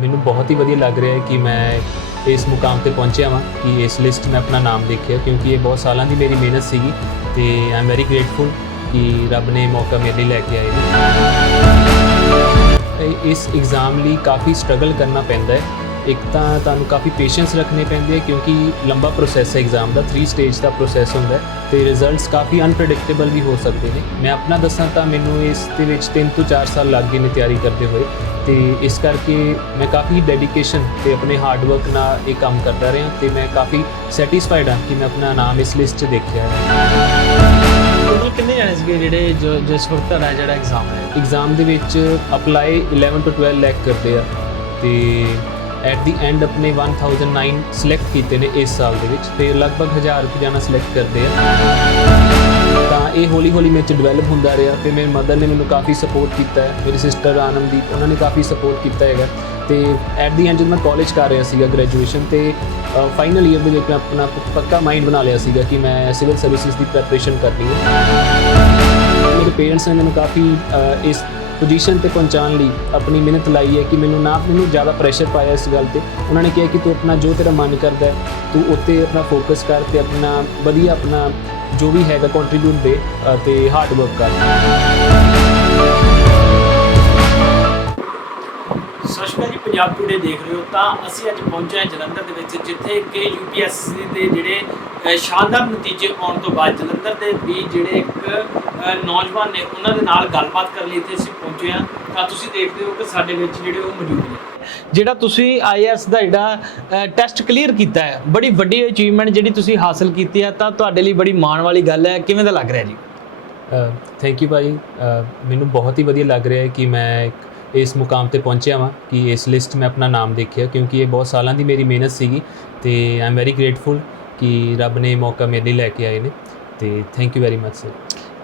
ਮੈਨੂੰ ਬਹੁਤ ਹੀ ਵਧੀਆ ਲੱਗ ਰਿਹਾ ਹੈ ਕਿ ਮੈਂ ਇਸ ਮੁਕਾਮ ਤੇ ਪਹੁੰਚਿਆ ਹਾਂ ਕਿ ਇਸ ਲਿਸਟ ਮੈਂ ਆਪਣਾ ਨਾਮ ਦੇਖਿਆ, ਕਿਉਂਕਿ ਇਹ ਬਹੁਤ ਸਾਲਾਂ ਦੀ ਮੇਰੀ ਮਿਹਨਤ ਸੀਗੀ ਤੇ ਆਈ ਐਮ ਵੈਰੀ ਗ੍ਰੇਟਫੁਲ ਕਿ ਰੱਬ ਨੇ ਮੌਕਾ ਮੇਰੇ ਲਈ ਲੈ ਕੇ ਆਇਆ ਇਸ ਐਗਜ਼ਾਮ ਲਈ ਕਾਫੀ ਸਟਰਗਲ ਕਰਨਾ ਪੈਂਦਾ ਹੈ। ਇੱਕ ਤਾਂ ਤੁਹਾਨੂੰ ਕਾਫੀ ਪੇਸ਼ੈਂਸ ਰੱਖਣੇ ਪੈਂਦੇ ਆ ਕਿਉਂਕਿ ਲੰਬਾ ਪ੍ਰੋਸੈਸ ਹੈ ਐਗਜ਼ਾਮ ਦਾ 3 ਸਟੇਜ ਦਾ ਪ੍ਰੋਸੈਸ ਹੁੰਦਾ ਹੈ ਤੇ ਰਿਜ਼ਲਟਸ ਕਾਫੀ ਅਨਪ੍ਰੈਡਿਕਟੇਬਲ ਵੀ ਹੋ ਸਕਦੇ ਨੇ। ਮੈਂ ਆਪਣਾ ਦੱਸਾਂ ਤਾਂ ਮੈਨੂੰ ਇਸ ਦੇ ਵਿੱਚ 3 ਤੋਂ 4 ਸਾਲ ਲੱਗ ਗਏ ਨੇ ਤਿਆਰੀ ਕਰਦੇ ਹੋਏ। ਤੇ ਇਸ ਕਰਕੇ ਮੈਂ ਕਾਫੀ ਡੈਡੀਕੇਸ਼ਨ ਤੇ ਆਪਣੇ ਹਾਰਡ ਵਰਕ ਨਾਲ ਇਹ ਕੰਮ ਕਰਦਾ ਰਿਹਾ ਤੇ ਮੈਂ ਕਾਫੀ ਸੈਟੀਸਫਾਈਡ ਹਾਂ ਕਿ ਮੈਂ ਆਪਣਾ ਨਾਮ ਇਸ ਲਿਸਟ 'ਚ ਦੇਖਿਆ ਹੈ। ਟੋਟਲ ਕਿੰਨੇ ਜਾਣੇ ਸੀਗੇ ਜਿਹੜੇ ਜੋ ਜਿਸ ਵਕਤ ਤੁਹਾਡਾ ਜਿਹੜਾ ਐਗਜ਼ਾਮ ਹੈ? ਐਗਜ਼ਾਮ ਦੇ ਵਿੱਚ ਅਪਲਾਈ 11 ਤੋਂ 12 ਲੱਖ ਕਰਦੇ ਆ ਤੇ ਐਟ ਦੀ ਐਂਡ ਆਪਣੇ 1009 ਸਿਲੈਕਟ ਕੀਤੇ ਨੇ ਇਸ ਸਾਲ ਦੇ ਵਿੱਚ ਤੇ ਲਗਭਗ 1000 ਕੁ ਜਾਣਾ ਸਿਲੈਕਟ ਕਰਦੇ ਆ। ਇਹ ਹੌਲੀ ਹੌਲੀ ਮੇਰੇ ਚ ਡਿਵੈਲਪ ਹੁੰਦਾ ਰਿਹਾ ਤੇ ਮੇਰੇ ਮਦਰ ਨੇ ਮੈਨੂੰ ਕਾਫੀ ਸਪੋਰਟ ਕੀਤਾ ਹੈ। ਮੇਰੀ ਸਿਸਟਰ ਆਨੰਦੀਪ, ਉਹਨਾਂ ਨੇ ਕਾਫੀ ਸਪੋਰਟ ਕੀਤਾ ਹੈਗਾ। ਤੇ ਐਟ ਦੀ ਐਂਡ ਜਦ ਮੈਂ ਕਾਲਜ ਕਰ ਰਿਹਾ ਸੀਗਾ ਗ੍ਰੈਜੂਏਸ਼ਨ ਤੇ ਫਾਈਨਲ ਈਅਰ ਦੇ ਵਿੱਚ ਮੈਂ ਆਪਣਾ ਪੱਕਾ ਮਾਈਂਡ ਬਣਾ ਲਿਆ ਸੀਗਾ ਕਿ ਮੈਂ ਸਿਵਲ ਸਰਵਿਸਿਜ਼ ਦੀ ਪ੍ਰੈਪਰੇਸ਼ਨ ਕਰਨੀ ਹੈ। ਮੇਰੇ ਪੇਰੈਂਟਸ ਨੇ ਮੈਨੂੰ ਕਾਫੀ ਇਸ ਪੋਜੀਸ਼ਨ ਤੇ ਪਹੁੰਚਾਉਣ ਲਈ ਆਪਣੀ ਮਿਹਨਤ ਲਾਈ ਹੈ ਕਿ ਮੈਨੂੰ ਨਾ ਮੈਨੂੰ ਜ਼ਿਆਦਾ ਪ੍ਰੈਸ਼ਰ ਪਾਇਆ ਇਸ ਗੱਲ ਤੇ। ਉਹਨਾਂ ਨੇ ਕਿਹਾ ਕਿ ਤੂੰ ਆਪਣਾ ਜੋ ਤੇਰਾ ਮਨ ਕਰਦਾ ਹੈ ਤੂੰ ਉੱਤੇ ਆਪਣਾ ਫੋਕਸ ਕਰ ਤੇ ਆਪਣਾ ਵਧੀਆ ਆਪਣਾ ਜੋ ਵੀ ਹੈਗਾ ਕੰਟਰੀਬਿਊਟ ਦੇ ਅ, ਤੇ ਹਾਰਡ ਵਰਕ ਕਰ। ਸਤਿ ਸ਼੍ਰੀ ਅਕਾਲ ਜੀ ਪੰਜਾਬ ਟੂਡੇ ਦੇਖ ਰਹੇ ਹੋ ਤਾਂ ਅਸੀਂ ਅੱਜ ਪਹੁੰਚੇ ਹਾਂ ਜਲੰਧਰ ਦੇ ਵਿੱਚ ਜਿੱਥੇ ਕਿ ਯੂਪੀਐਸਸੀ ਦੇ ਜਿਹੜੇ ਸ਼ਾਨਦਾਰ ਨਤੀਜੇ ਆਉਣ ਤੋਂ ਬਾਅਦ ਜਲੰਧਰ ਦੇ ਵੀ ਜਿਹੜੇ ਇੱਕ ਨੌਜਵਾਨ ਨੇ ਉਹਨਾਂ ਦੇ ਨਾਲ ਗੱਲਬਾਤ ਕਰਨ ਲਈ ਇੱਥੇ ਅਸੀਂ ਪਹੁੰਚੇ ਹਾਂ। ਤਾਂ ਤੁਸੀਂ ਦੇਖਦੇ ਹੋ ਕਿ ਸਾਡੇ ਵਿੱਚ ਜਿਹੜੇ ਉਹ ਮੌਜੂਦ ਨੇ। ਜਿਹੜਾ ਤੁਸੀਂ ਆਈਐਸ ਦਾ ਜਿਹੜਾ ਟੈਸਟ ਕਲੀਅਰ ਕੀਤਾ ਹੈ ਬੜੀ ਵੱਡੀ ਅਚੀਵਮੈਂਟ ਜਿਹੜੀ ਤੁਸੀਂ ਹਾਸਲ ਕੀਤੀ ਹੈ ਤਾਂ ਤੁਹਾਡੇ ਲਈ ਬੜੀ ਮਾਣ ਵਾਲੀ ਗੱਲ ਹੈ। ਕਿਵੇਂ ਦਾ ਲੱਗ ਰਿਹਾ ਜੀ? ਥੈਂਕ ਯੂ ਭਾਈ। ਮੈਨੂੰ ਬਹੁਤ ਹੀ ਵਧੀਆ ਲੱਗ ਰਿਹਾ ਹੈ ਕਿ ਮੈਂ ਇੱਕ ਇਸ ਮੁਕਾਮ ਤੇ ਪਹੁੰਚਿਆ ਹਾਂ ਕਿ ਇਸ ਲਿਸਟ ਮੈਂ ਆਪਣਾ ਨਾਮ ਦੇਖਿਆ ਕਿਉਂਕਿ ਇਹ ਬਹੁਤ ਸਾਲਾਂ ਦੀ ਮੇਰੀ ਮਿਹਨਤ ਸੀਗੀ ਤੇ ਆਈ ਐਮ ਵੈਰੀ ਗ੍ਰੇਟਫੁਲ ਕਿ ਰੱਬ ਨੇ ਮੌਕਾ ਮੇਰੇ ਲਈ ਲੈ ਕੇ ਆਏ ਨੇ ਤੇ thank you very much sir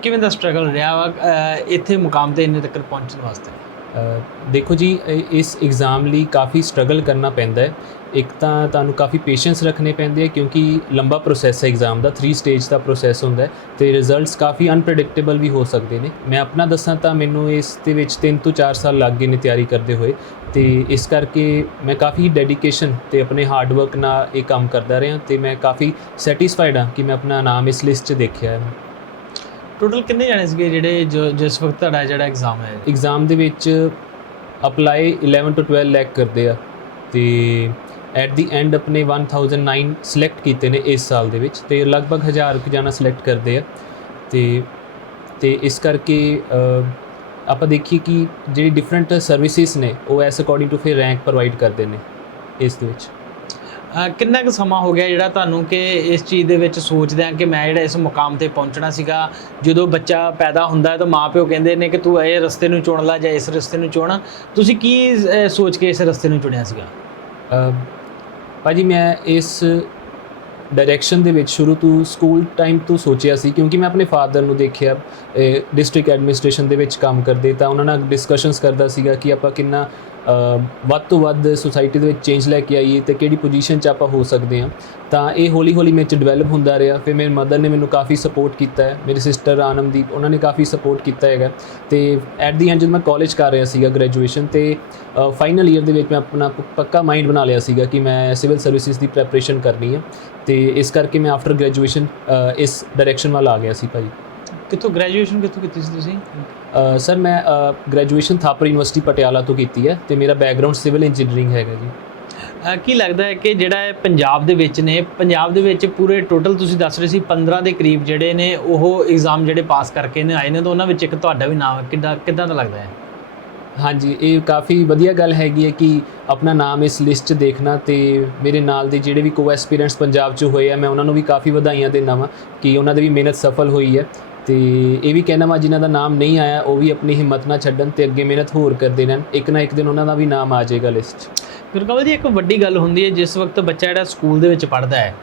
ਕਿਵੇਂ ਦਾ ਸਟਰਗਲ ਰਿਹਾ ਵਾ ਅ, ਇੱਥੇ ਮੁਕਾਮ ਤੇ ਇੰਨੇ ਤੱਕ ਪਹੁੰਚਣ ਵਾਸਤੇ? ਦੇਖੋ ਜੀ ਇਸ ਐਗਜ਼ਾਮ ਲਈ ਕਾਫੀ ਸਟਰਗਲ ਕਰਨਾ ਪੈਂਦਾ ਹੈ। ਇੱਕ ਤਾਂ ਤੁਹਾਨੂੰ ਕਾਫੀ ਪੇਸ਼ੈਂਸ ਰੱਖਣੇ ਪੈਂਦੇ ਆ ਕਿਉਂਕਿ ਲੰਬਾ ਪ੍ਰੋਸੈਸ ਹੈ ਐਗਜ਼ਾਮ ਦਾ 3 ਸਟੇਜ ਦਾ ਪ੍ਰੋਸੈਸ ਹੁੰਦਾ ਹੈ ਤੇ ਰਿਜ਼ਲਟਸ ਕਾਫੀ ਅਨਪ੍ਰੈਡਿਕਟੇਬਲ ਵੀ ਹੋ ਸਕਦੇ ਨੇ। ਮੈਂ ਆਪਣਾ ਦੱਸਾਂ ਤਾਂ ਮੈਨੂੰ ਇਸ ਦੇ ਵਿੱਚ 3 ਤੋਂ 4 ਸਾਲ ਲੱਗ ਗਏ ਨੇ ਤਿਆਰੀ ਕਰਦੇ ਹੋਏ ਤੇ ਇਸ ਕਰਕੇ ਮੈਂ ਕਾਫੀ ਡੈਡੀਕੇਸ਼ਨ ਤੇ ਆਪਣੇ ਹਾਰਡ ਵਰਕ ਨਾਲ ਇਹ ਕੰਮ ਕਰਦਾ ਰਿਹਾ ਤੇ ਮੈਂ ਕਾਫੀ ਸੈਟੀਸਫਾਈਡ ਹਾਂ ਕਿ ਮੈਂ ਆਪਣਾ ਨਾਮ ਇਸ ਲਿਸਟ 'ਚ ਦੇਖਿਆ ਹੈ। ਟੋਟਲ ਕਿੰਨੇ ਜਾਣੇ ਸੀਗੇ ਜਿਹੜੇ ਜੋ ਜਿਸ ਵਕਤ ਤੁਹਾਡਾ ਜਿਹੜਾ ਐਗਜ਼ਾਮ ਹੈ? ਐਗਜ਼ਾਮ ਦੇ ਵਿੱਚ ਅਪਲਾਈ 11 ਤੋਂ 12 ਲੱਖ ਕਰਦੇ ਆ ਤੇ ਐਟ ਦੀ ਐਂਡ ਆਪਣੇ 1009 ਸਿਲੈਕਟ ਕੀਤੇ ਨੇ ਇਸ ਸਾਲ ਦੇ ਵਿੱਚ ਤੇ ਲਗਭਗ 1000 ਕੁ ਜਾਣਾ ਸਿਲੈਕਟ ਕਰਦੇ ਆ ਤੇ ਤੇ ਇਸ ਕਰਕੇ ਅ, ਆਪਾਂ ਦੇਖੀਏ ਕਿ ਜਿਹੜੀ ਡਿਫਰੈਂਟ ਸਰਵਿਸਿਜ਼ ਨੇ ਉਹ ਐਸ ਅਕੋਰਡਿੰਗ ਟੂ ਫਿਰ ਰੈਂਕ ਪ੍ਰੋਵਾਈਡ ਕਰਦੇ ਨੇ ਇਸ ਦੇ ਵਿੱਚ। ਕਿੰਨਾ ਕੁ ਸਮਾਂ ਹੋ ਗਿਆ ਜਿਹੜਾ ਤੁਹਾਨੂੰ ਕਿ ਇਸ ਚੀਜ਼ ਦੇ ਵਿੱਚ ਸੋਚਦਿਆਂ ਕਿ ਮੈਂ ਜਿਹੜਾ ਇਸ ਮੁਕਾਮ ਤੇ ਪਹੁੰਚਣਾ ਸੀਗਾ? ਜਦੋਂ ਬੱਚਾ ਪੈਦਾ ਹੁੰਦਾ ਹੈ ਤਾਂ ਮਾਪਿਓ ਕਹਿੰਦੇ ਨੇ ਕਿ ਤੂੰ ਇਹ ਰਸਤੇ ਨੂੰ ਚੁਣ ਲੈ ਜਾਂ ਇਸ ਰਸਤੇ ਨੂੰ ਚੁਣ। ਤੁਸੀਂ ਕੀ ਸੋਚ ਕੇ ਇਸ ਰਸਤੇ ਨੂੰ ਚੁਣਿਆ ਸੀਗਾ? ਅ, ਭਾਜੀ ਮੈਂ ਇਸ ਡਾਇਰੈਕਸ਼ਨ ਦੇ ਵਿੱਚ ਸ਼ੁਰੂ ਤੋਂ ਸਕੂਲ ਟਾਈਮ ਤੋਂ ਸੋਚਿਆ ਸੀ ਕਿਉਂਕਿ ਮੈਂ ਆਪਣੇ ਫਾਦਰ ਨੂੰ ਦੇਖਿਆ ਡਿਸਟ੍ਰਿਕਟ ਐਡਮਿਨਿਸਟ੍ਰੇਸ਼ਨ ਦੇ ਵਿੱਚ ਕੰਮ ਕਰਦੇ ਤਾਂ ਉਹਨਾਂ ਨਾਲ ਡਿਸਕਸ਼ਨਸ ਕਰਦਾ ਸੀਗਾ ਕਿ ਆਪਾਂ ਕਿੰਨਾ ਵੱਧ ਤੋਂ ਵੱਧ ਸੁਸਾਇਟੀ ਦੇ ਵਿੱਚ ਚੇਂਜ ਲੈ ਕੇ ਆਈਏ ਤੇ ਕਿਹੜੀ ਪੋਜੀਸ਼ਨ 'ਚ ਆਪਾਂ ਹੋ ਸਕਦੇ ਹਾਂ। ਤਾਂ ਇਹ ਹੌਲੀ ਹੌਲੀ ਮੇਰੇ 'ਚ ਡਿਵੈਲਪ ਹੁੰਦਾ ਰਿਹਾ। ਫਿਰ ਮੇਰੇ ਮਦਰ ਨੇ ਮੈਨੂੰ ਕਾਫੀ ਸਪੋਰਟ ਕੀਤਾ ਹੈ। ਮੇਰੇ ਸਿਸਟਰ ਆਨਮਦੀਪ ਉਹਨਾਂ ਨੇ ਕਾਫੀ ਸਪੋਰਟ ਕੀਤਾ ਹੈਗਾ। ਤੇ ਐਟ ਦੀ ਐਂਡ ਜਦ ਮੈਂ ਕਾਲਜ ਕਰ ਰਿਹਾ ਸੀਗਾ ਗ੍ਰੈਜੂਏਸ਼ਨ ਤੇ ਫਾਈਨਲ ਈਅਰ ਦੇ ਵਿੱਚ ਮੈਂ ਆਪਣਾ ਪੱਕਾ ਮਾਈਂਡ ਬਣਾ ਲਿਆ ਸੀਗਾ ਕਿ ਮੈਂ ਸਿਵਲ ਸਰਵਿਸਿਜ਼ ਦੀ ਪ੍ਰੈਪਰੇਸ਼ਨ ਕਰਨੀ ਹੈ। ਤੇ ਇਸ ਕਰਕੇ ਮੈਂ ਆਫਟਰ ਗ੍ਰੈਜੂਏਸ਼ਨ ਇਸ ਡਾਇਰੈਕਸ਼ਨ ਵੱਲ ਆ ਗਿਆ ਸੀ ਭਾਜੀ ਕਿੱਥੋਂ ਗ੍ਰੈਜੂਏਸ਼ਨ ਕਿੱਥੋਂ ਕੀਤੀ ਸੀ ਤੁਸੀਂ? ਸਰ ਮੈਂ ਗ੍ਰੈਜੂਏਸ਼ਨ ਥਾਪਰ ਯੂਨੀਵਰਸਿਟੀ ਪਟਿਆਲਾ ਤੋਂ ਕੀਤੀ ਹੈ ਤੇ ਮੇਰਾ ਬੈਕਗ੍ਰਾਉਂਡ ਸਿਵਲ ਇੰਜੀਨੀਅਰਿੰਗ ਹੈਗਾ ਜੀ। ਕੀ ਲੱਗਦਾ ਹੈ ਕਿ ਜਿਹੜਾ ਇਹ ਪੰਜਾਬ ਦੇ ਵਿੱਚ ਨੇ ਪੰਜਾਬ ਦੇ ਵਿੱਚ ਪੂਰੇ ਟੋਟਲ ਤੁਸੀਂ ਦੱਸ ਰਹੇ ਸੀ 15 ਦੇ ਕਰੀਬ ਜਿਹੜੇ ਨੇ ਉਹ ਐਗਜ਼ਾਮ ਜਿਹੜੇ ਪਾਸ ਕਰਕੇ ਨੇ ਆਏ ਨੇ ਤਾਂ ਉਹਨਾਂ ਵਿੱਚ ਇੱਕ ਤੁਹਾਡਾ ਵੀ ਨਾਮ ਹੈ। ਕਿੱਦਾਂ ਕਿੱਦਾਂ ਦਾ ਲੱਗਦਾ ਹੈ? ਹਾਂਜੀ ਇਹ ਕਾਫੀ ਵਧੀਆ ਗੱਲ ਹੈਗੀ ਹੈ ਕਿ ਆਪਣਾ ਨਾਮ ਇਸ ਲਿਸਟ 'ਚ ਦੇਖਣਾ ਤੇ ਮੇਰੇ ਨਾਲ ਦੇ ਜਿਹੜੇ ਵੀ ਕੋ ਐਸਪੀਰੈਂਟਸ ਪੰਜਾਬ 'ਚ ਹੋਏ ਆ ਮੈਂ ਉਹਨਾਂ ਨੂੰ ਵੀ ਕਾਫੀ ਵਧਾਈਆਂ ਦਿੰਦਾ ਵਾਂ ਕਿ ਉਹਨਾਂ ਦੀ ਵੀ ਮਿਹਨਤ ਸਫਲ ਹੋਈ ਹੈ। ਤੇ ਇਹ ਵੀ ਕਹਿਣਾ ਵਾ ਜਿਨ੍ਹਾਂ ਦਾ ਨਾਮ ਨਹੀਂ ਆਇਆ, ਉਹ ਵੀ ਆਪਣੀ ਹਿੰਮਤ ਨਾ ਛੱਡਣ ਤੇ ਅੱਗੇ ਮਿਹਨਤ ਹੋਰ ਕਰਦੇ ਰਹਿਣ। ਇੱਕ ਨਾ ਇੱਕ ਦਿਨ ਉਹਨਾਂ ਦਾ ਵੀ ਨਾਮ ਆ ਜਾਏਗਾ ਲਿਸਟ 'ਚ। ਗੁਰਕਵਲ ਜੀ, ਇੱਕ ਵੱਡੀ ਗੱਲ ਹੁੰਦੀ ਹੈ, ਜਿਸ ਵਕਤ ਬੱਚਾ ਜਿਹੜਾ ਸਕੂਲ ਦੇ ਵਿੱਚ ਪੜ੍ਹਦਾ ਹੈ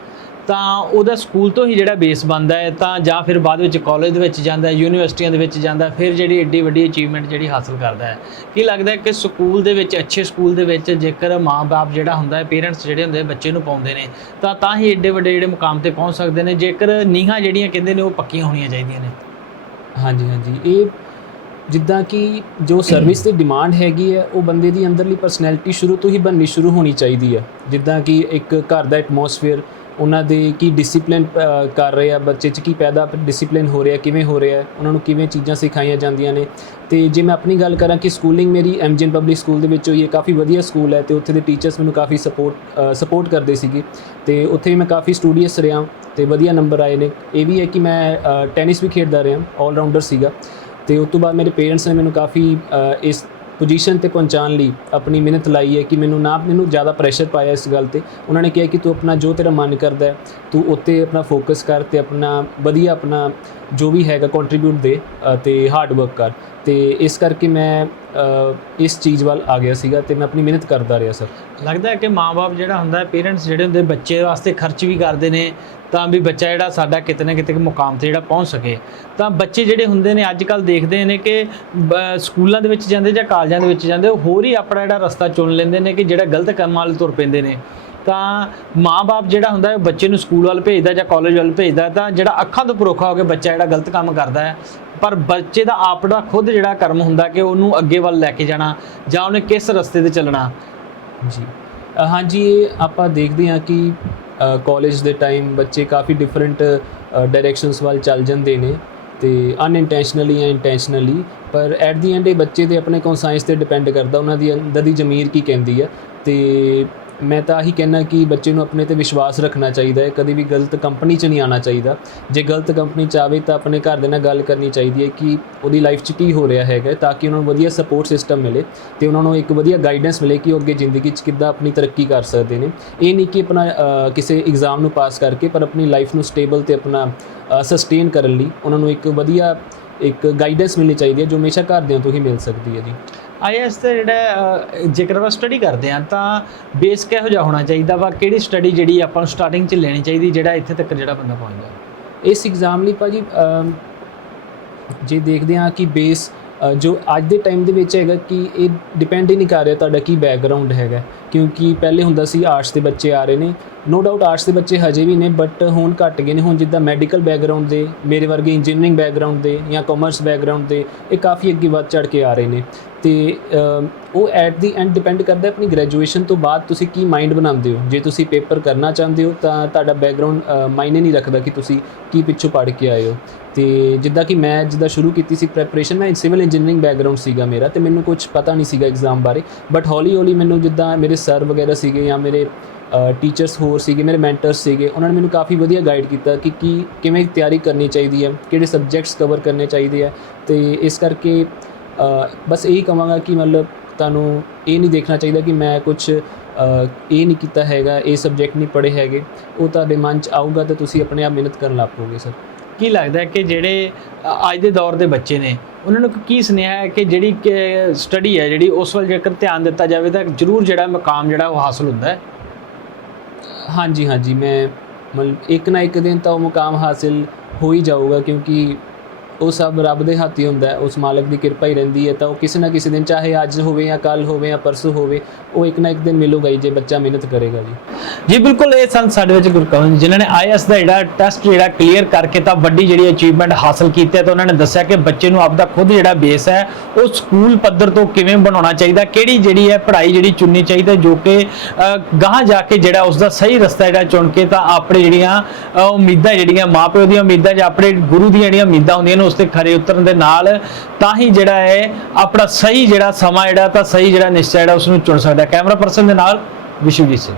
ਤਾਂ ਉਹਦਾ ਸਕੂਲ ਤੋਂ ਹੀ ਜਿਹੜਾ ਬੇਸ ਬਣਦਾ ਹੈ, ਤਾਂ ਜਾਂ ਫਿਰ ਬਾਅਦ ਵਿੱਚ ਕਾਲਜ ਦੇ ਵਿੱਚ ਜਾਂਦਾ ਹੈ ਯੂਨੀਵਰਸਿਟੀਆਂ ਦੇ ਵਿੱਚ ਜਾਂਦਾ ਫਿਰ ਜਿਹੜੀ ਏਡੀ ਵੱਡੀ ਅਚੀਵਮੈਂਟ ਜਿਹੜੀ ਹਾਸਲ ਕਰਦਾ ਹੈ। ਕੀ ਲੱਗਦਾ ਹੈ ਕਿ ਸਕੂਲ ਦੇ ਵਿੱਚ, ਅੱਛੇ ਸਕੂਲ ਦੇ ਵਿੱਚ ਜੇਕਰ ਮਾਂ-ਬਾਪ ਜਿਹੜਾ ਹੁੰਦਾ ਹੈ ਪੇਰੈਂਟਸ ਜਿਹੜੇ ਹੁੰਦੇ ਬੱਚੇ ਨੂੰ ਪਾਉਂਦੇ ਨੇ, ਤਾਂ ਤਾਂ ਹੀ ਏਡੇ ਵੱਡੇ ਜਿਹੜੇ ਮੁਕਾਮ ਤੇ ਪਹੁੰਚ ਸਕਦੇ ਨੇ, ਜੇਕਰ ਨੀਹਾਂ ਜਿਹੜੀਆਂ ਕਹਿੰਦੇ ਨੇ ਉਹ ਪੱਕੀਆਂ ਹੋਣੀਆਂ ਚਾਹੀਦੀਆਂ ਨੇ। ਹਾਂਜੀ ਹਾਂਜੀ। ਇਹ ਜਿੱਦਾਂ ਕਿ ਜੋ ਸਰਵਿਸ ਦੀ ਡਿਮਾਂਡ ਹੈਗੀ ਹੈ, ਉਹ ਬੰਦੇ ਦੀ ਅੰਦਰਲੀ ਪਰਸਨੈਲਿਟੀ ਸ਼ੁਰੂ ਤੋਂ ਹੀ ਬਣਨੀ ਸ਼ੁਰੂ ਹੋਣੀ ਚਾਹੀਦੀ ਹੈ। ਜਿੱਦਾਂ ਕਿ ਇੱਕ ਘਰ ਦਾ ਐਟਮੋਸਫੇਅਰ ਉਹਨਾਂ ਦੇ ਕੀ ਡਿਸਪਲਿਨ ਕਰ ਰਹੇ ਆ, ਬੱਚੇ 'ਚ ਕੀ ਪੈਦਾ ਡਿਸਪਲਿਨ ਹੋ ਰਿਹਾ, ਕਿਵੇਂ ਹੋ ਰਿਹਾ, ਉਹਨਾਂ ਨੂੰ ਕਿਵੇਂ ਚੀਜ਼ਾਂ ਸਿਖਾਈਆਂ ਜਾਂਦੀਆਂ ਨੇ। ਤੇ ਜੇ ਮੈਂ ਆਪਣੀ ਗੱਲ ਕਰਾਂ ਕਿ ਸਕੂਲਿੰਗ ਮੇਰੀ ਐਮਜੀਐਨ ਪਬਲਿਕ ਸਕੂਲ ਦੇ ਵਿੱਚ ਹੋਈ ਹੈ ਕਾਫੀ ਵਧੀਆ ਸਕੂਲ ਹੈ ਤੇ ਉੱਥੇ ਦੇ ਟੀਚਰਸ ਮੈਨੂੰ ਕਾਫੀ ਸਪੋਰਟ ਸਪੋਰਟ ਕਰਦੇ ਸੀਗੇ। ਤੇ ਉੱਥੇ ਵੀ ਮੈਂ ਕਾਫੀ ਸਟੂਡੀਅਸ ਰਿਹਾ ਤੇ ਵਧੀਆ ਨੰਬਰ ਆਏ ਨੇ। ਇਹ ਵੀ ਹੈ ਕਿ ਮੈਂ ਟੈਨਿਸ ਵੀ ਖੇਡਦਾ ਰਿਹਾ ਆਲ ਰਾਊਂਡਰ ਸੀਗਾ। ਤੇ ਉਸ ਤੋਂ ਬਾਅਦ ਮੇਰੇ ਪੇਰੈਂਟਸ ਨੇ ਮੈਨੂੰ ਕਾਫੀ ਇਸ ਪੋਜੀਸ਼ਨ ਤੇ ਪਹੁੰਚਾਉਣ ਲਈ ਆਪਣੀ ਮਿਹਨਤ ਲਾਈ ਹੈ ਕਿ ਮੈਨੂੰ ਨਾ ਮੈਨੂੰ ਜ਼ਿਆਦਾ ਪ੍ਰੈਸ਼ਰ ਪਾਇਆ ਇਸ ਗੱਲ ਤੇ। ਉਹਨਾਂ ਨੇ ਕਿਹਾ ਕਿ ਤੂੰ ਆਪਣਾ ਜੋ ਤੇਰਾ ਮਨ ਕਰਦਾ ਹੈ ਤੂੰ ਉੱਤੇ ਆਪਣਾ ਫੋਕਸ ਕਰ ਤੇ ਆਪਣਾ ਵਧੀਆ ਆਪਣਾ ਜੋ ਵੀ ਹੈਗਾ ਕੰਟਰੀਬਿਊਟ ਦੇ ਅ, ਤੇ ਹਾਰਡ ਵਰਕ ਕਰ। ਤੇ ਇਸ ਕਰਕੇ ਮੈਂ ਇਸ ਚੀਜ਼ ਵੱਲ ਆ ਗਿਆ ਸੀਗਾ ਤੇ ਮੈਂ ਆਪਣੀ ਮਿਹਨਤ ਕਰਦਾ ਰਿਹਾ, ਸਰ। ਲੱਗਦਾ ਹੈ ਕਿ ਮਾਪੇ ਜਿਹੜਾ ਹੁੰਦਾ ਹੈ ਪੇਰੈਂਟਸ ਜਿਹੜੇ ਹੁੰਦੇ, ਬੱਚੇ ਵਾਸਤੇ ਖਰਚ ਵੀ ਕਰਦੇ ਨੇ, ਤਾਂ ਵੀ ਬੱਚਾ ਜਿਹੜਾ ਸਾਡਾ ਕਿਤੇ ਨਾ ਕਿਤੇ ਮੁਕਾਮ ਤੇ ਜਿਹੜਾ ਪਹੁੰਚ ਸਕੇ। ਤਾਂ ਬੱਚੇ ਜਿਹੜੇ ਹੁੰਦੇ ਨੇ ਅੱਜ ਕੱਲ ਦੇਖਦੇ ਨੇ ਕਿ ਸਕੂਲਾਂ ਦੇ ਵਿੱਚ ਜਾਂਦੇ ਜਾਂ ਕਾਲਜਾਂ ਦੇ ਵਿੱਚ ਜਾਂਦੇ, ਹੋਰ ਹੀ ਆਪਣਾ ਜਿਹੜਾ ਰਸਤਾ ਚੁਣ ਲੈਂਦੇ ਨੇ ਕਿ ਜਿਹੜਾ ਗਲਤ ਕੰਮਾਂ ਵੱਲ ਤੁਰ ਪੈਂਦੇ ਨੇ। ਤਾਂ ਮਾਪੇ ਜਿਹੜਾ ਹੁੰਦਾ ਹੈ ਉਹ ਬੱਚੇ ਨੂੰ ਸਕੂਲ ਵੱਲ ਭੇਜਦਾ ਜਾਂ ਕਾਲਜ ਵੱਲ ਭੇਜਦਾ, ਤਾਂ ਜਿਹੜਾ ਅੱਖਾਂ ਤੋਂ ਪਰੋਖਾ ਹੋ ਕੇ ਬੱਚਾ ਜਿਹੜਾ ਗਲਤ ਕੰਮ ਕਰਦਾ ਹੈ। ਪਰ ਬੱਚੇ ਦਾ ਆਪਣਾ ਖੁਦ ਜਿਹੜਾ ਕਰਮ ਹੁੰਦਾ ਕਿ ਉਹਨੂੰ ਅੱਗੇ ਵੱਲ ਲੈ ਕੇ ਜਾਣਾ ਜਾਂ ਉਹਨੇ ਕਿਸ ਰਸਤੇ ਤੇ ਚੱਲਣਾ। ਜੀ। ਹਾਂਜੀ ਇਹ ਆਪਾਂ ਦੇਖਦੇ ਹਾਂ ਕਿ ਕਾਲਜ ਦੇ ਟਾਈਮ ਬੱਚੇ ਕਾਫੀ ਡਿਫਰੈਂਟ ਡਾਇਰੈਕਸ਼ਨਸ ਵੱਲ ਚੱਲ ਜਾਂਦੇ ਨੇ ਤੇ ਅਨਇੰਟੈਂਸ਼ਨਲੀ ਜਾਂ ਇੰਟੈਂਸ਼ਨਲੀ ਪਰ ਐਟ ਦੀ ਐਂਡ ਇਹ ਬੱਚੇ ਦੇ ਆਪਣੇ ਕੌਨਸਾਇੰਸ ਤੇ ਡਿਪੈਂਡ ਕਰਦਾ, ਉਹਨਾਂ ਦੀ ਅੰਦਰ ਦੀ ਜ਼ਮੀਰ ਕੀ ਕਹਿੰਦੀ ਹੈ ਤੇ ਮੈਂ ਤਾਂ ਆਹੀ ਕਹਿਣਾ ਕਿ ਬੱਚੇ ਨੂੰ ਆਪਣੇ ਤੇ ਵਿਸ਼ਵਾਸ ਰੱਖਣਾ ਚਾਹੀਦਾ ਹੈ, ਕਦੇ ਵੀ ਗਲਤ ਕੰਪਨੀ 'ਚ ਨਹੀਂ ਆਉਣਾ ਚਾਹੀਦਾ। ਜੇ ਗਲਤ ਕੰਪਨੀ 'ਚ ਆਵੇ ਤਾਂ ਆਪਣੇ ਘਰ ਦੇ ਨਾਲ ਗੱਲ ਕਰਨੀ ਚਾਹੀਦੀ ਹੈ ਕਿ ਉਹਦੀ ਲਾਈਫ 'ਚ ਕੀ ਹੋ ਰਿਹਾ ਹੈਗਾ ਤਾਂ ਕਿ ਉਹਨਾਂ ਨੂੰ ਵਧੀਆ ਸਪੋਰਟ ਸਿਸਟਮ ਮਿਲੇ ਤੇ ਉਹਨਾਂ ਨੂੰ ਇੱਕ ਵਧੀਆ ਗਾਈਡੈਂਸ ਮਿਲੇ ਕਿ ਉਹ ਅੱਗੇ ਜ਼ਿੰਦਗੀ 'ਚ ਕਿੱਦਾਂ ਆਪਣੀ ਤਰੱਕੀ ਕਰ ਸਕਦੇ ਨੇ। ਇਹ ਨਹੀਂ ਕਿ ਆਪਣਾ ਕਿਸੇ ਐਗਜ਼ਾਮ ਨੂੰ ਪਾਸ ਕਰਕੇ ਪਰ ਆਪਣੀ ਲਾਈਫ ਨੂੰ ਸਟੇਬਲ ਤੇ ਆਪਣਾ ਸਸਟੇਨ ਕਰਨ ਲਈ ਉਹਨਾਂ ਨੂੰ ਇੱਕ ਵਧੀਆ ਇੱਕ ਗਾਈਡੈਂਸ ਮਿਲਣੀ ਚਾਹੀਦੀ ਹੈ ਜੋ ਹਮੇਸ਼ਾ ਘਰਦਿਆਂ ਤੋਂ ਹੀ ਮਿਲ ਸਕਦੀ ਹੈ ਜੀ। ਆਈਐਸ ਦਾ ਜਿਹੜਾ ਜੇਕਰ ਆਪਾਂ ਸਟੱਡੀ ਕਰਦੇ ਆ ਤਾਂ ਬੇਸ ਕਿਹੋ ਜਿਹਾ ਹੋਣਾ ਚਾਹੀਦਾ ਵਾ? ਕਿਹੜੀ ਸਟੱਡੀ ਜਿਹੜੀ ਆਪਾਂ ਨੂੰ ਸਟਾਰਟਿੰਗ 'ਚ ਲੈਣੀ ਚਾਹੀਦੀ ਜਿਹੜਾ ਇੱਥੇ ਤੱਕ ਜਿਹੜਾ ਬੰਦਾ ਪਹੁੰਚਦਾ ਇਸ ਐਗਜ਼ਾਮ ਲਈ ਭਾਜੀ ਅਮ, ਜੇ ਦੇਖਦੇ ਹਾਂ ਕਿ ਬੇਸ ਜੋ ਅੱਜ ਦੇ ਟਾਈਮ ਦੇ ਵਿੱਚ ਹੈਗਾ ਕਿ ਇਹ ਡਿਪੈਂਡ ਹੀ ਨਹੀਂ ਕਰ ਰਿਹਾ ਤੁਹਾਡਾ ਕੀ ਬੈਕਗ੍ਰਾਉਂਡ ਹੈਗਾ। ਕਿਉਂਕਿ ਪਹਿਲੇ ਹੁੰਦਾ ਸੀ ਆਰਟਸ ਦੇ ਬੱਚੇ ਆ ਰਹੇ ਨੇ ਨੋ ਡਾਊਟ ਆਰਟਸ ਦੇ ਬੱਚੇ ਹਜੇ ਵੀ ਨੇ ਬਟ ਹੁਣ ਘਟ ਗਏ ਨੇ। ਹੁਣ ਜਿੱਦਾਂ ਮੈਡੀਕਲ ਬੈਕਗ੍ਰਾਉਂਡ ਦੇ, ਮੇਰੇ ਵਰਗੇ ਇੰਜੀਨੀਅਰਿੰਗ ਬੈਕਗ੍ਰਾਉਂਡ ਦੇ ਜਾਂ ਕਾਮਰਸ ਬੈਕਗ੍ਰਾਉਂਡ ਦੇ, ਇਹ ਕਾਫੀ ਅੱਗੇ ਵੱਧ ਚੜ ਕੇ ਆ ਰਹੇ ਨੇ। ਤੇ ਉਹ ਐਟ ਦੀ ਐਂਡ ਡਿਪੈਂਡ ਕਰਦਾ ਆਪਣੀ ਗ੍ਰੈਜੂਏਸ਼ਨ ਤੋਂ ਬਾਅਦ ਤੁਸੀਂ ਕੀ ਮਾਈਂਡ ਬਣਾਉਂਦੇ ਹੋ? ਜੇ ਤੁਸੀਂ ਪੇਪਰ ਕਰਨਾ ਚਾਹੁੰਦੇ ਹੋ, ਤਾਂ ਤੁਹਾਡਾ ਬੈਕਗ੍ਰਾਉਂਡ ਮਾਇਨੇ ਨਹੀਂ ਰੱਖਦਾ ਕਿ ਤੁਸੀਂ ਕੀ ਪਿੱਛੋਂ ਪੜ੍ਹ ਕੇ ਆਏ ਹੋ। ਤੇ ਜਿੱਦਾਂ ਕਿ ਮੈਂ ਜਿੱਦਾਂ ਸ਼ੁਰੂ ਕੀਤੀ ਸੀ ਪ੍ਰੈਪਰੇਸ਼ਨ ਮੈਂ ਸਿਵਲ ਇੰਜੀਨੀਅਰਿੰਗ ਬੈਕਗ੍ਰਾਉਂਡ ਸੀਗਾ ਮੇਰਾ ਤੇ ਮੈਨੂੰ ਕੁਝ ਪਤਾ ਨਹੀਂ ਸੀਗਾ ਐਗਜ਼ਾਮ ਬਾਰੇ। ਬਟ ਹੌਲੀ ਹੌਲੀ ਮੈਨੂੰ ਜਿੱਦਾਂ ਮੇਰੇ ਸਰ ਵਗੈਰਾ ਸੀਗੇ ਜਾਂ ਮੇਰੇ ਟੀਚਰਸ ਹੋਰ ਸੀਗੇ, ਮੇਰੇ ਮੈਂਟਰਸ ਸੀਗੇ, ਉਹਨਾਂ ਨੇ ਮੈਨੂੰ ਕਾਫੀ ਵਧੀਆ ਗਾਈਡ ਕੀਤਾ ਕਿ ਕੀ, ਕਿਵੇਂ ਤਿਆਰੀ ਕਰਨੀ ਚਾਹੀਦੀ ਹੈ, ਕਿਹੜੇ ਸਬਜੈਕਟਸ ਕਵਰ ਕਰਨੇ ਚਾਹੀਦੇ ਆ ਤੇ ਇਸ ਕਰਕੇ ਬਸ ਇਹੀ ਕਹਾਂਗਾ ਕਿ ਮਤਲਬ ਤੁਹਾਨੂੰ ਇਹ ਨਹੀਂ ਦੇਖਣਾ ਚਾਹੀਦਾ ਕਿ ਮੈਂ ਕੁਝ ਇਹ ਨਹੀਂ ਕੀਤਾ ਹੈਗਾ, ਇਹ ਸਬਜੈਕਟ ਨਹੀਂ ਪੜ੍ਹੇ ਹੈਗੇ, ਉਹ ਤੁਹਾਡੇ ਮਨ 'ਚ ਆਊਗਾ ਤਾਂ ਤੁਸੀਂ ਆਪਣੇ ਆਪ ਮਿਹਨਤ ਕਰਨ ਲੱਗ ਪਓਗੇ ਸਰ ਕੀ ਲੱਗਦਾ ਕਿ ਜਿਹੜੇ ਅੱਜ ਦੇ ਦੌਰ ਦੇ ਬੱਚੇ ਨੇ, ਉਹਨਾਂ ਨੂੰ ਕੀ ਸੁਨੇਹਾ ਹੈ ਕਿ ਜਿਹੜੀ ਸਟੱਡੀ ਹੈ, ਜਿਹੜੀ ਉਸ ਵੱਲ ਜੇਕਰ ਧਿਆਨ ਦਿੱਤਾ ਜਾਵੇ ਤਾਂ ਜ਼ਰੂਰ ਜਿਹੜਾ ਮੁਕਾਮ ਜਿਹੜਾ ਉਹ ਹਾਸਲ ਹੁੰਦਾ ਹੈ? ਹਾਂਜੀ ਹਾਂਜੀ, ਮੈਂ ਮਤਲਬ ਇੱਕ ਨਾ ਇੱਕ ਦਿਨ ਤਾਂ ਉਹ ਮੁਕਾਮ ਹਾਸਿਲ ਹੋ ਹੀ ਜਾਊਗਾ ਕਿਉਂਕਿ ਉਹ ਸਭ ਰੱਬ ਦੇ ਹੱਥ ਹੀ ਹੁੰਦਾ ਹੈ ਉਸ ਮਾਲਕ ਦੀ ਕਿਰਪਾ ਹੀ ਰਹਿੰਦੀ ਹੈ। ਤਾਂ ਉਹ ਕਿਸੇ ਨਾ ਕਿਸੇ ਦਿਨ ਚਾਹੇ ਅੱਜ ਹੋਵੇ ਜਾਂ ਕੱਲ ਹੋਵੇ ਜਾਂ ਪਰਸੋਂ ਹੋਵੇ ਉਹ ਇੱਕ ਨਾ ਇੱਕ ਦਿਨ ਮਿਲੂਗਾ ਹੀ ਜੇ ਬੱਚਾ ਮਿਹਨਤ ਕਰੇਗਾ ਜੀ। ਜੀ ਬਿਲਕੁਲ ਇਹ ਸਨ ਸਾਡੇ ਵਿੱਚ ਗੁਰਕਵਨ ਜਿਨ੍ਹਾਂ ਨੇ ਆਈਐਸ ਦਾ ਜਿਹੜਾ ਟੈਸਟ ਜਿਹੜਾ ਕਲੀਅਰ ਕਰਕੇ ਤਾਂ ਵੱਡੀ ਜਿਹੜੀ ਅਚੀਵਮੈਂਟ ਹਾਸਲ ਕੀਤੀ ਹੈ ਤਾਂ ਉਹਨਾਂ ਨੇ ਦੱਸਿਆ ਕਿ ਬੱਚੇ ਨੂੰ ਆਪਦਾ ਖੁਦ ਜਿਹੜਾ ਬੇਸ ਹੈ ਉਹ ਸਕੂਲ ਪੱਧਰ ਤੋਂ ਕਿਵੇਂ ਬਣਾਉਣਾ ਚਾਹੀਦਾ ਕਿਹੜੀ ਜਿਹੜੀ ਹੈ ਪੜ੍ਹਾਈ ਜਿਹੜੀ ਚੁਣਨੀ ਚਾਹੀਦਾ ਜੋ ਕਿ ਅ, ਗਾਹਾਂ ਜਾ ਕੇ ਜਿਹੜਾ ਉਸ ਦਾ ਸਹੀ ਰਸਤਾ ਜਿਹੜਾ ਚੁਣ ਕੇ ਤਾਂ ਆਪਣੇ ਜਿਹੜੀਆਂ ਉਮੀਦਾਂ ਜਿਹੜੀਆਂ ਮਾਪਿਓ ਦੀਆਂ ਉਮੀਦਾਂ ਜਾਂ ਆਪਣੇ ਗੁਰੂ ਦੀਆਂ ਜਿਹੜੀਆਂ ਉਮੀਦਾਂ ਹੁੰਦੀਆਂ ਨੇ ਉਸ ਤੇ ਖਰੇ ਉਤਰਨ ਦੇ ਨਾਲ, ਤਾਂ ਹੀ ਜਿਹੜਾ ਹੈ ਆਪਣਾ ਸਹੀ ਜਿਹੜਾ ਸਮਾਂ ਜਿਹੜਾ, ਤਾਂ ਸਹੀ ਜਿਹੜਾ ਨਿਸ਼ਚੈ ਜਿਹੜਾ ਉਸ ਨੂੰ ਚੁਣ ਸਕਦਾ ਕੈਮਰਾ ਪਰਸਨ ਦੇ ਨਾਲ ਵਿਸ਼ਵਜੀਤ ਸਿੰਘ।